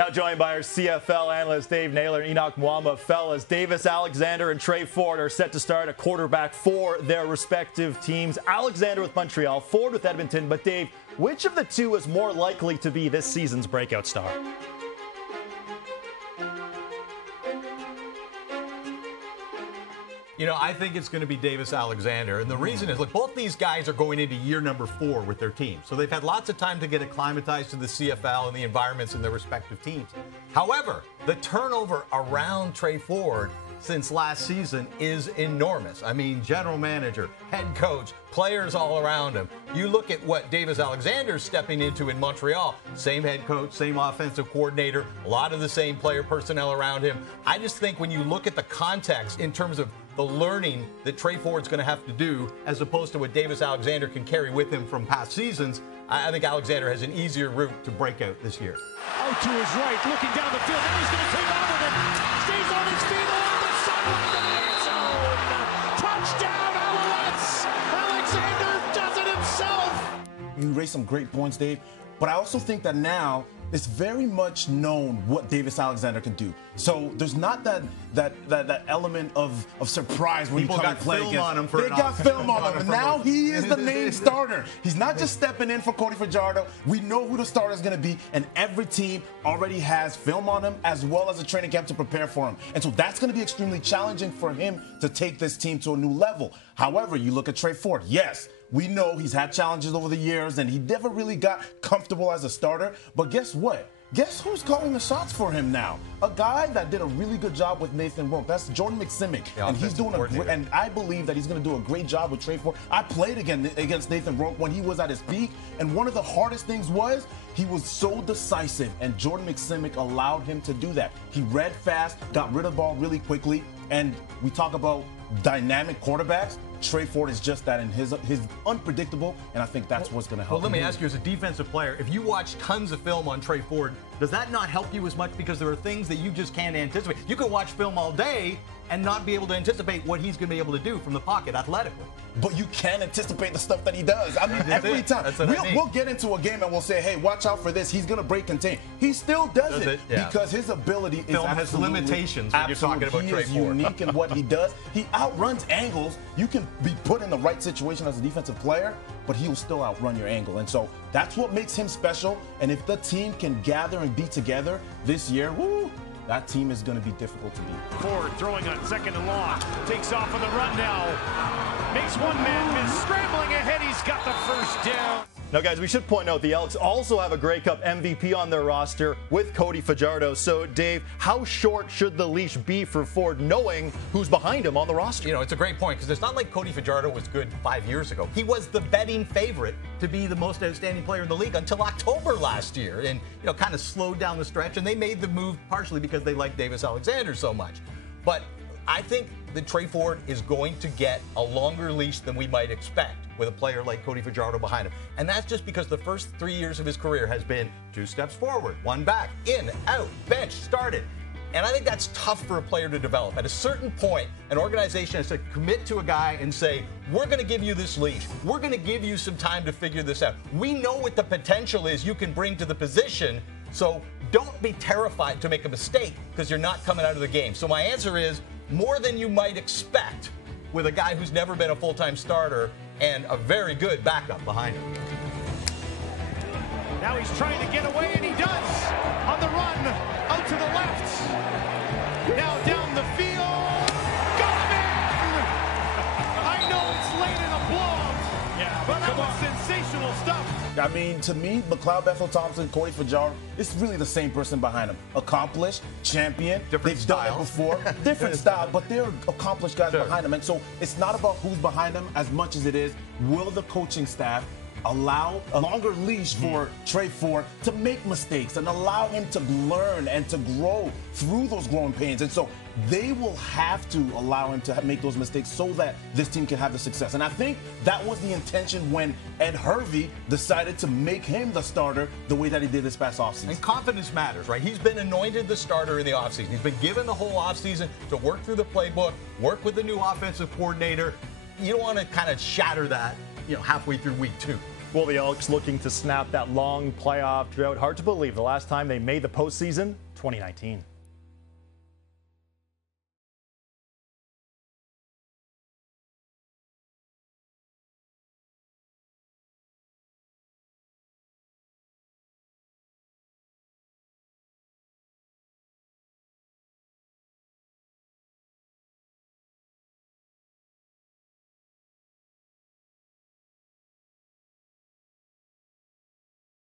Now joined by our CFL analyst Dave Naylor and Henoc Muamba. Fellas, Davis Alexander and Tre Ford are set to start a quarterback for their respective teams. Alexander with Montreal, Ford with Edmonton. But Dave, which of the two is more likely to be this season's breakout star? You know, I think it's going to be Davis Alexander. And the reason is, look, both these guys are going into year number 4 with their teams. So they've had lots of time to get acclimatized to the CFL and the environments in their respective teams. However, the turnover around Tre Ford since last season is enormous. I mean, general manager, head coach, players all around him. You look at what Davis Alexander's stepping into in Montreal, same head coach, same offensive coordinator, a lot of the same player personnel around him. I just think when you look at the context in terms of the learning that Tre Ford's going to have to do as opposed to what Davis Alexander can carry with him from past seasons, I think Alexander has an easier route to break out this year. Out to his right, looking down the field. Now he's going to take off with it. Stays on his feet along the sideline of the end zone. Touchdown, Alouettes. Alexander does it himself. You raised some great points, Dave. But I also think that now it's very much known what Davis Alexander can do. So there's not that element of surprise when People you come and play against. They got film on him, and now he is the main starter. He's not just stepping in for Cody Fagardo. We know who the starter is going to be, and every team already has film on him as well as a training camp to prepare for him. And so that's going to be extremely challenging for him to take this team to a new level. However, you look at Tre Ford, yes, we know he's had challenges over the years, and he never really got comfortable as a starter. But guess what? Guess who's calling the shots for him now? A guy that did a really good job with Nathan Rourke. That's Jordan McSimic. And he's doing and I believe that he's going to do a great job with Tre Ford. I played against Nathan Rourke when he was at his peak, and one of the hardest things was he was so decisive, and Jordan McSimic allowed him to do that. He read fast, got rid of the ball really quickly, and we talk about dynamic quarterbacks. Tre Ford is just that, and his unpredictable, and I think that's what's going to help. Well, let me ask you, as a defensive player, if you watch tons of film on Tre Ford, does that not help you as much because there are things that you just can't anticipate? You can watch film all day and not be able to anticipate what he's going to be able to do from the pocket athletically. But you can anticipate the stuff that he does. I mean, every time. We'll get into a game and we'll say, hey, watch out for this. He's going to break contain. He still does it because his ability film has limitations when you're talking about Tre Ford. He is unique in what he does. He outruns angles. You can be put in the right situation as a defensive player, but he will still outrun your angle. And so that's what makes him special. And if the team can gather and be together this year, woo, that team is going to be difficult to beat. Ford throwing on second and long. Takes off on the run now. Makes one man miss. Scrambling ahead. He's got the first down. Now, guys, we should point out the Elks also have a Grey Cup MVP on their roster with Cody Fagardo. So, Dave, how short should the leash be for Ford knowing who's behind him on the roster? You know, it's a great point because it's not like Cody Fagardo was good 5 years ago. He was the betting favorite to be the most outstanding player in the league until October last year and, you know, kind of slowed down the stretch. And they made the move partially because they liked Davis Alexander so much. But I think that Tre Ford is going to get a longer leash than we might expect with a player like Cody Fagardo behind him. And that's just because the first 3 years of his career has been 2 steps forward, 1 back, in, out, bench, started. And I think that's tough for a player to develop. At a certain point, an organization has to commit to a guy and say, we're going to give you this leash. We're going to give you some time to figure this out. We know what the potential is you can bring to the position, so don't be terrified to make a mistake because you're not coming out of the game. So my answer is more than you might expect with a guy who's never been a full-time starter and a very good backup behind him. Now he's trying to get away, and he does. On the run, out to the left. Now down the field. Got him in! I know it's late in a blowout, but that was sensational stuff. I mean, to me, McLeod, Bethel Thompson, Cody Fagardo, it's really the same person behind him. Accomplished, champion. They've done it before. Different style, but they're accomplished guys behind them. And so it's not about who's behind them as much as it is, will the coaching staff allow a longer leash for Tre Ford to make mistakes and allow him to learn and to grow through those growing pains. And so they will have to allow him to make those mistakes so that this team can have the success. And I think that was the intention when Ed Hervey decided to make him the starter the way that he did this past offseason. And confidence matters, right? He's been anointed the starter in the offseason. He's been given the whole offseason to work through the playbook, work with the new offensive coordinator. You don't want to kind of shatter that, you know, halfway through week 2. Well, the Elks looking to snap that long playoff drought. Hard to believe the last time they made the postseason, 2019.